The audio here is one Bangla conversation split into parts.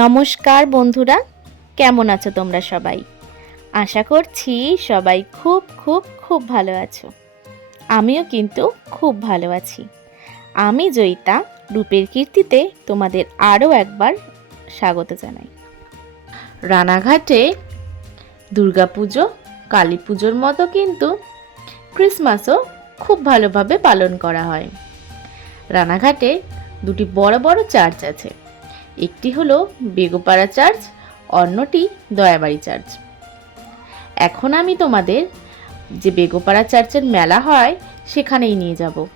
নমস্কার বন্ধুরা, কেমন আছো তোমরা সবাই? আশা করছি সবাই খুব খুব খুব ভালো আছো। আমিও কিন্তু খুব ভালো আছি। আমি জয়িতা, রূপের কীর্তিতে তোমাদের আরও একবার স্বাগত জানাই। রানাঘাটে দুর্গাপুজো কালী পুজোর মতো কিন্তু ক্রিসমাসও খুব ভালোভাবে পালন করা হয়। রানাঘাটে দুটি বড় বড় চার্চ আছে। একটি হলো বেগোপাড়া চার্চ, অন্যটি দয়াবাড়ি চার্চ। এখন আমি তোমাদের যে বেগোপাড়া চার্চের মেলা হয়, সেখানেই নিয়ে যাব।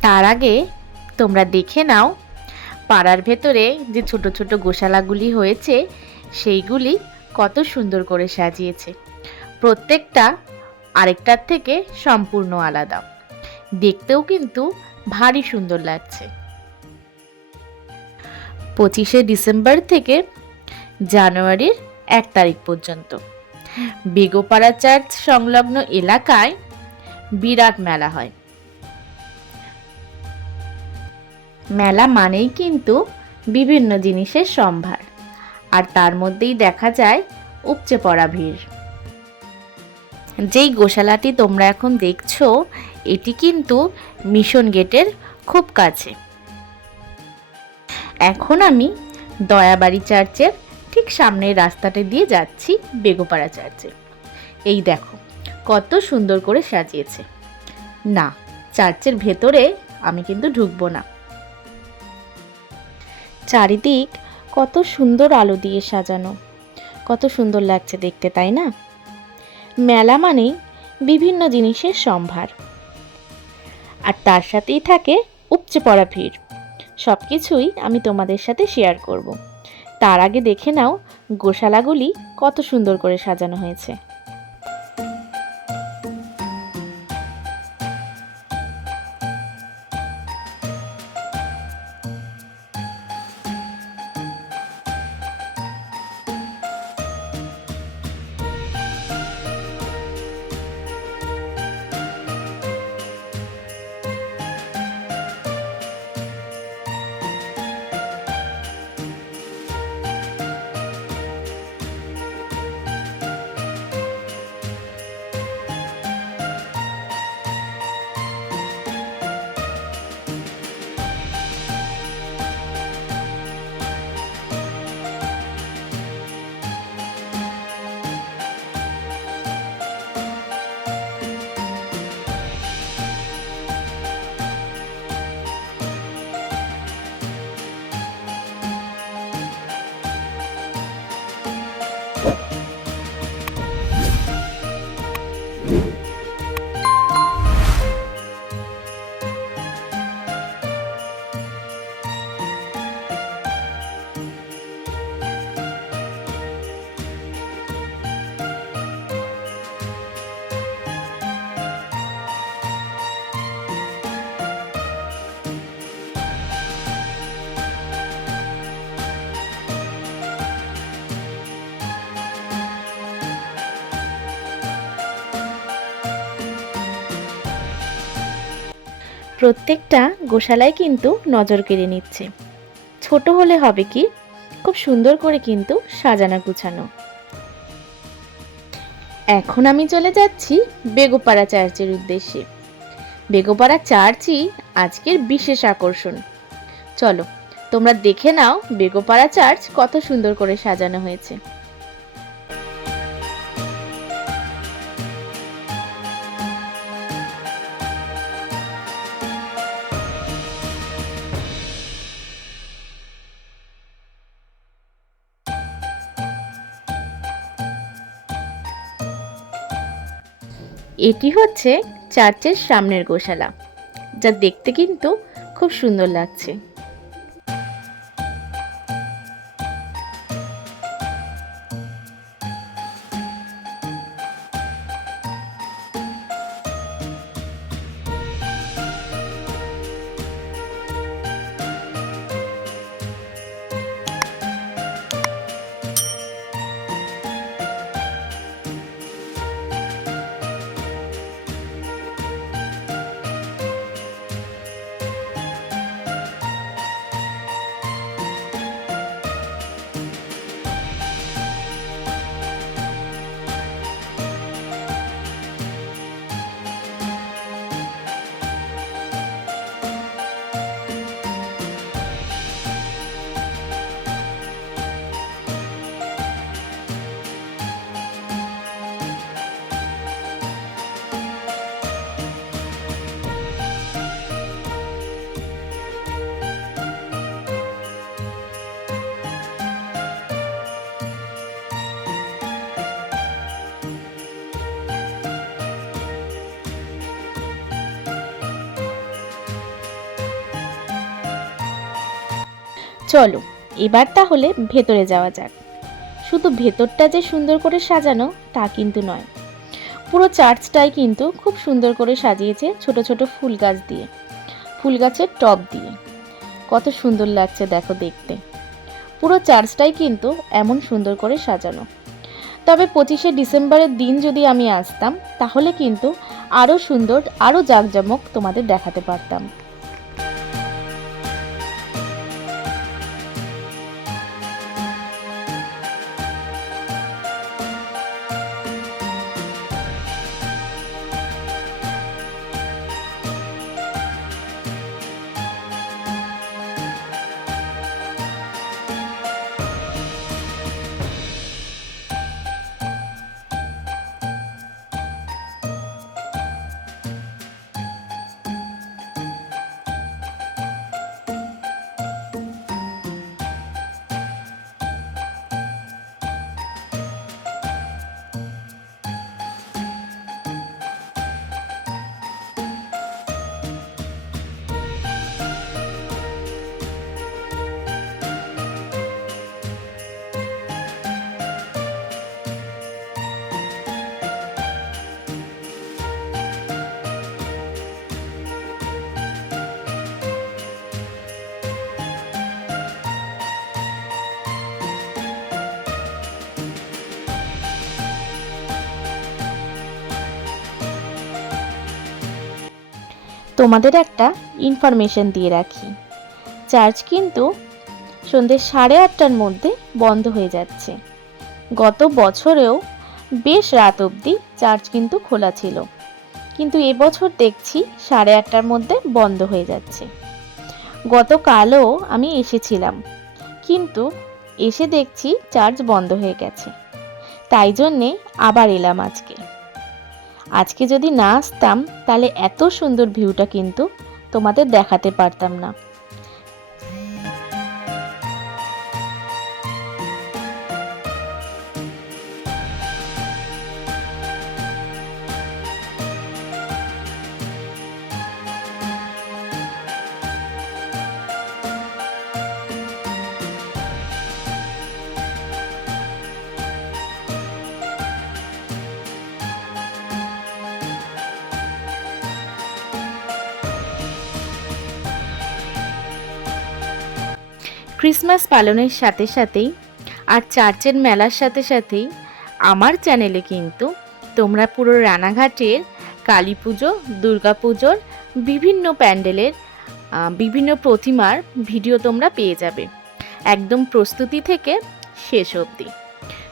তার আগে তোমরা দেখে নাও, পাড়ার ভেতরে যে ছোট ছোট গোশালাগুলি হয়েছে, সেইগুলি কত সুন্দর করে সাজিয়েছে। প্রত্যেকটা আরেকটার থেকে সম্পূর্ণ আলাদা। দেখতেও কিন্তু ভারী সুন্দর লাগছে। পঁচিশে ডিসেম্বর থেকে জানুয়ারির এক তারিখ পর্যন্ত। বেগোপাড়া চার্চ সংলগ্ন এলাকায় বিরাট মেলা হয়। মেলা মানেই কিন্তু বিভিন্ন জিনিসের সম্ভার, আর তার মধ্যেই দেখা যায় উপচে পড়া ভিড়। যেই গোশালাটি তোমরা এখন দেখছ, এটি কিন্তু মিশন গেটের খুব কাছে। এখন আমি দয়াবাড়ি চার্চের ঠিক সামনের রাস্তাটা দিয়ে যাচ্ছি বেগোপাড়া চার্চে। এই দেখো, কত সুন্দর করে সাজিয়েছে। না, চার্চের ভেতরে আমি কিন্তু ঢুকবো না। চারিদিক কত সুন্দর আলো দিয়ে সাজানো। কত সুন্দর লাগছে দেখতে, তাই না? মেলা মানেই বিভিন্ন জিনিসের সম্ভার। আর তার সাথেই থাকে উপচে পড়া ভিড়। সব কিছুই আমি তোমাদের সাথে শেয়ার করব। তার আগে দেখে নাও, গোশালাগুলি কত সুন্দর করে সাজানো হয়েছে। প্রত্যেকটা গোশালায় কিন্তু নজর কেড়ে নিচ্ছে। ছোট হলে হবে কি? খুব সুন্দর করে কিন্তু সাজানো গুছানো। এখন আমি চলে যাচ্ছি বেগোপাড়া চার্চের উদ্দেশ্যে। বেগোপাড়া চার্চই আজকের বিশেষ আকর্ষণ। চলো, তোমরা দেখে নাও বেগোপাড়া চার্চ কত সুন্দর করে সাজানো হয়েছে। এটি হচ্ছে চার্চের সামনের গোশালা যা দেখতে কিন্তু খুব সুন্দর লাগছে। চলো, এবার তাহলে ভেতরে যাওয়া যাক। শুধু ভেতরটা যে সুন্দর করে সাজানো, তা কিন্তু নয়। পুরো চার্চটাই কিন্তু খুব সুন্দর করে সাজিয়েছে ছোট ছোট ফুল গাছ দিয়ে, ফুল গাছের টব দিয়ে। কত সুন্দর লাগছে দেখো দেখতে। পুরো চার্চটাই কিন্তু এমন সুন্দর করে সাজানো। তবে পঁচিশে ডিসেম্বরের দিন যদি আমি আসতাম, তাহলে কিন্তু আরও সুন্দর আরও জাঁকজমক তোমাদের দেখাতে পারতাম। তোমাদের একটা ইনফরমেশন দিয়ে রাখি। চার্চ কিন্তু সন্ধ্যে সাড়ে আটটার মধ্যে বন্ধ হয়ে যাচ্ছে। গত বছরেও বেশ রাত অবধি চার্চ কিন্তু খোলা ছিল। কিন্তু এবছর দেখছি সাড়ে আটটার মধ্যে বন্ধ হয়ে যাচ্ছে। গতকালও আমি এসেছিলাম। কিন্তু এসে দেখছি চার্চ বন্ধ হয়ে গেছে। তাই জন্যে আবার এলাম আজকে। আজকে যদি না আসতাম তাহলে এত সুন্দর ভিউটা কিন্তু তোমাদের দেখাতে পারতাম না। ক্রিসমাস পালনের সাথে সাথেই আর চার্চের মেলার সাথে সাথেই আমার চ্যানেলে কিন্তু তোমরা পুরো রানাঘাটের কালী পুজো, দুর্গা পুজোর বিভিন্ন প্যান্ডেলের বিভিন্ন প্রতিমার ভিডিও তোমরা পেয়ে যাবে। একদম প্রস্তুতি থেকে শেষ অবধি।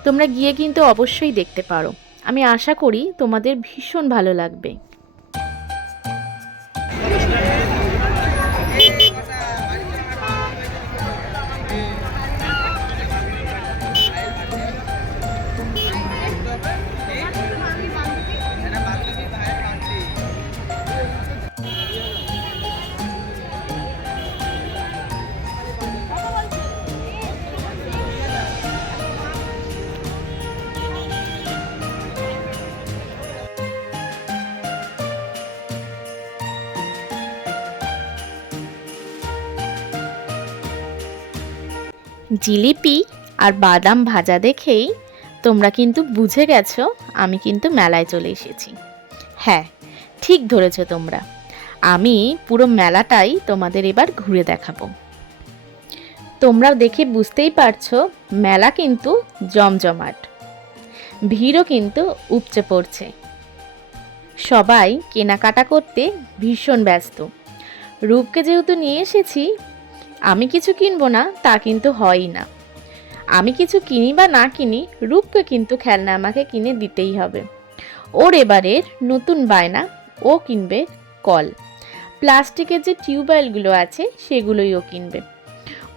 তোমরা গিয়ে কিন্তু অবশ্যই দেখতে পারো। আমি আশা করি তোমাদের ভীষণ ভালো লাগবে। জিলিপি আর বাদাম ভাজা দেখেই তোমরা কিন্তু বুঝে গেছো আমি কিন্তু মেলায় চলে এসেছি। হ্যাঁ ঠিক ধরেছো তোমরা। আমি পুরো মেলাটাই তোমাদের এবার ঘুরে দেখাবো। তোমরা দেখে বুঝতেই পারছ, মেলা কিন্তু জমজমাট। ভিড়ও কিন্তু উপচে পড়ছে। সবাই কেনাকাটা করতে ভীষণ ব্যস্ত। রূপকে যেহেতু নিয়ে এসেছি আমি কিছু কিনবো না, তা কিন্তু হয়ই না। আমি কিছু কিনি বা না কিনি, রূপকে কিন্তু খেলনা আমাকে কিনে দিতেই হবে। ওর এবারের নতুন বায়না, ও কিনবে কল। প্লাস্টিকের যে টিউবওয়েলগুলো আছে, সেগুলোই ও কিনবে।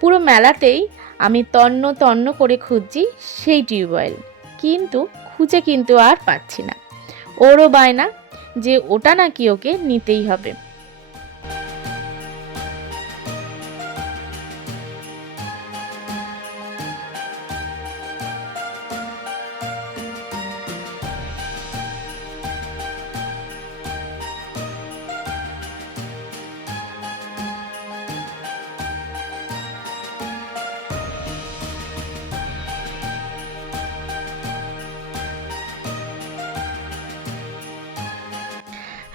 পুরো মেলাতেই আমি তন্ন তন্ন করে খুঁজছি সেই টিউবওয়েল। কিন্তু খুঁজে কিন্তু আর পাচ্ছি না। ওরও বায়না যে ওটা নাকি ওকে নিতেই হবে।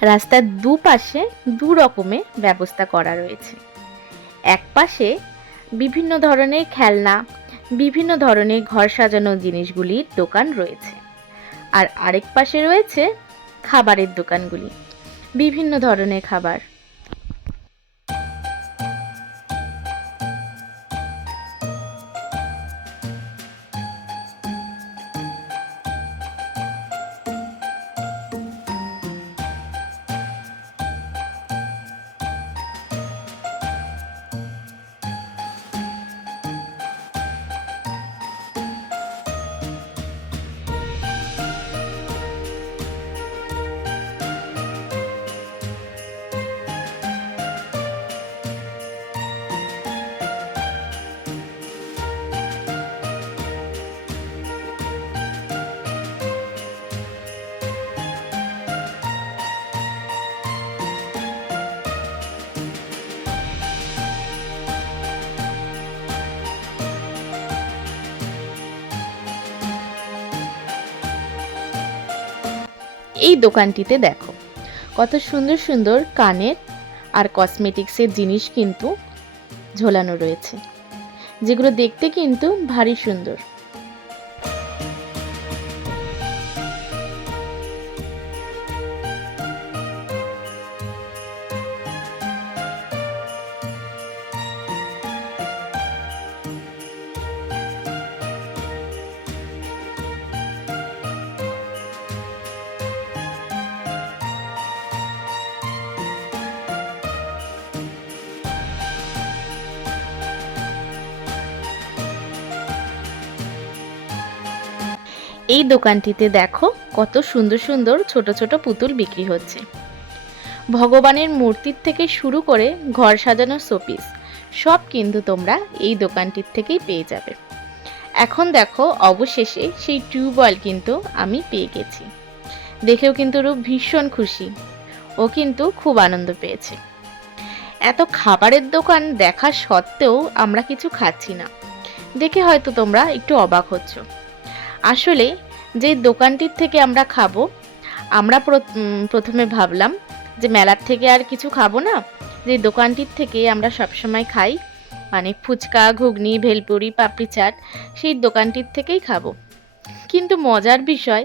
রাস্তার দুপাশে দু রকমের ব্যবস্থা করা রয়েছে। এক পাশে বিভিন্ন ধরনের খেলনা, বিভিন্ন ধরনের ঘর সাজানো জিনিসগুলির দোকান রয়েছে। আর আরেক পাশে রয়েছে খাবারের দোকানগুলি। বিভিন্ন ধরনের খাবার। এই দোকানটিতে দেখো। কত সুন্দর সুন্দর কানের আর কসমেটিক্সের জিনিস কিন্তু ঝোলানো রয়েছে। যেগুলো দেখতে কিন্তু ভারী সুন্দর। এই দোকানটিতে দেখো কত সুন্দর সুন্দর ছোট ছোট পুতুল বিক্রি হচ্ছে। ভগবানের মূর্তির থেকে শুরু করে ঘর সাজানোর শোপিস, সব কিন্তু তোমরা এই দোকানটির থেকেই পেয়ে যাবে। এখন দেখো অবশেষে সেই টিউবওয়েল কিন্তু আমি পেয়ে গেছি। দেখেও কিন্তু রূপ ভীষণ খুশি, ও কিন্তু খুব আনন্দ পেয়েছে। এত খাবারের দোকান দেখা সত্ত্বেও আমরা কিছু খাচ্ছি না। দেখে হয়তো তোমরা একটু অবাক হচ্ছ। আসলে যে দোকানটির থেকে আমরা খাব, আমরা প্র- প্রথমে ভাবলাম যে মেলার থেকে আর কিছু খাব না, যে দোকানটির থেকে আমরা সবসময় খাই মানে ফুচকা, ঘুগনি, ভেলপুরি, পাপড়ি চাট, সেই দোকানটির থেকেই খাব। কিন্তু মজার বিষয়,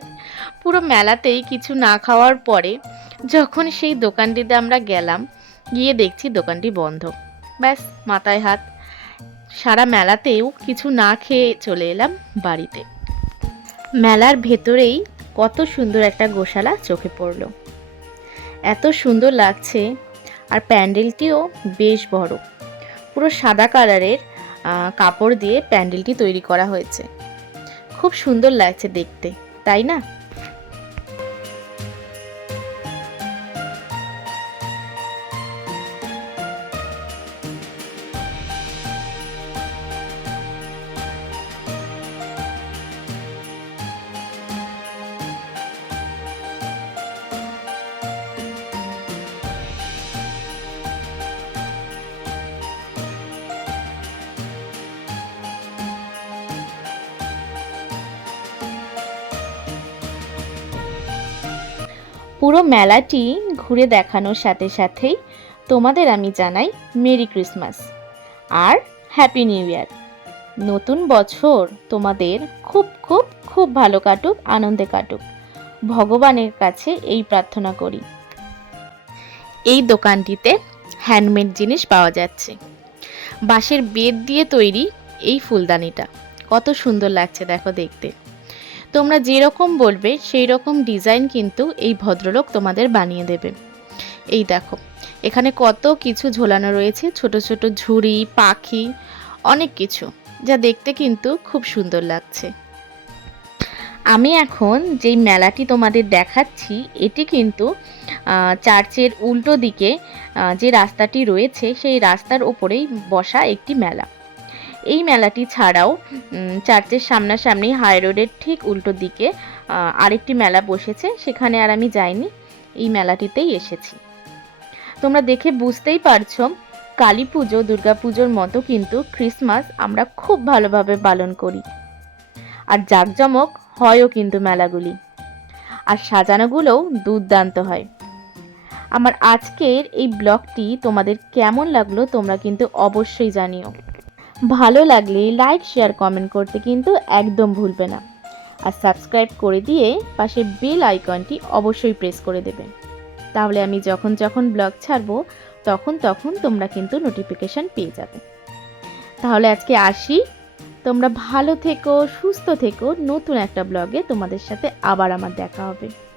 পুরো মেলাতেই কিছু না খাওয়ার পরে যখন সেই দোকানটিতে আমরা গেলাম, গিয়ে দেখছি দোকানটি বন্ধ। ব্যাস, মাথায় হাত, সারা মেলাতেও কিছু না খেয়ে চলে এলাম বাড়িতে। মেলার ভেতরেই কত সুন্দর একটা গোশালা চোখে পড়ল। এত সুন্দর লাগছে আর প্যান্ডেলটিও বেশ বড়। পুরো সাদা কালারের কাপড় দিয়ে প্যান্ডেলটি তৈরি করা হয়েছে। খুব সুন্দর লাগছে দেখতে, তাই না? পুরো মেলাটি ঘুরে দেখানোর সাথে সাথেই তোমাদের আমি জানাই মেরি ক্রিসমাস আর হ্যাপি নিউ ইয়ার। নতুন বছর তোমাদের খুব খুব খুব ভালো কাটুক, আনন্দে কাটুক। ভগবানের কাছে এই প্রার্থনা করি। এই দোকানটিতে হ্যান্ডমেড জিনিস পাওয়া যাচ্ছে। বাঁশের বেত দিয়ে তৈরি এই ফুলদানিটা। কত সুন্দর লাগছে, দেখো দেখতে। তোমরা যেরকম বলবে সেই রকম ডিজাইন কিন্তু এই ভদ্রলোক তোমাদের বানিয়ে দেবে। এই দেখো, এখানে কত কিছু ঝোলানো রয়েছে, ছোট ছোট ঝুড়ি, পাখি, অনেক কিছু, যা দেখতে কিন্তু খুব সুন্দর লাগছে। আমি এখন যেই মেলাটি তোমাদের দেখাচ্ছি, এটি কিন্তু চার্চের উল্টো দিকে যে রাস্তাটি রয়েছে, সেই রাস্তার ওপরেই বসা একটি মেলা। এই মেলাটি ছাড়াও চার্চের সামনাসামনি হাই রোডের ঠিক উল্টো দিকে আরেকটি মেলা বসেছে, সেখানে আর আমি যাইনি, এই মেলাটিতেই এসেছি। তোমরা দেখে বুঝতেই পারছ, কালী পুজো, দুর্গা পুজোর মতো কিন্তু ক্রিসমাস আমরা খুব ভালোভাবে পালন করি। আর জাঁকজমক হয়ও কিন্তু মেলাগুলি। আর সাজানোগুলোও দুর্দান্ত হয়। আমার আজকের এই ব্লগটি তোমাদের কেমন লাগল তোমরা কিন্তু অবশ্যই জানিও। ভালো লাগলে লাইক শেয়ার কমেন্ট করতে কিন্তু একদম ভুলবে না। আর সাবস্ক্রাইব করে দিয়ে পাশে বেল আইকনটি অবশ্যই প্রেস করে দেবে। তাহলে আমি যখন যখন ব্লগ ছাড়বো, তখন তখন তোমরা কিন্তু নোটিফিকেশান পেয়ে যাবে। তাহলে আজকে আসি। তোমরা ভালো থেকো, সুস্থ থেকো। নতুন একটা ব্লগে তোমাদের সাথে আবার আমার দেখা হবে।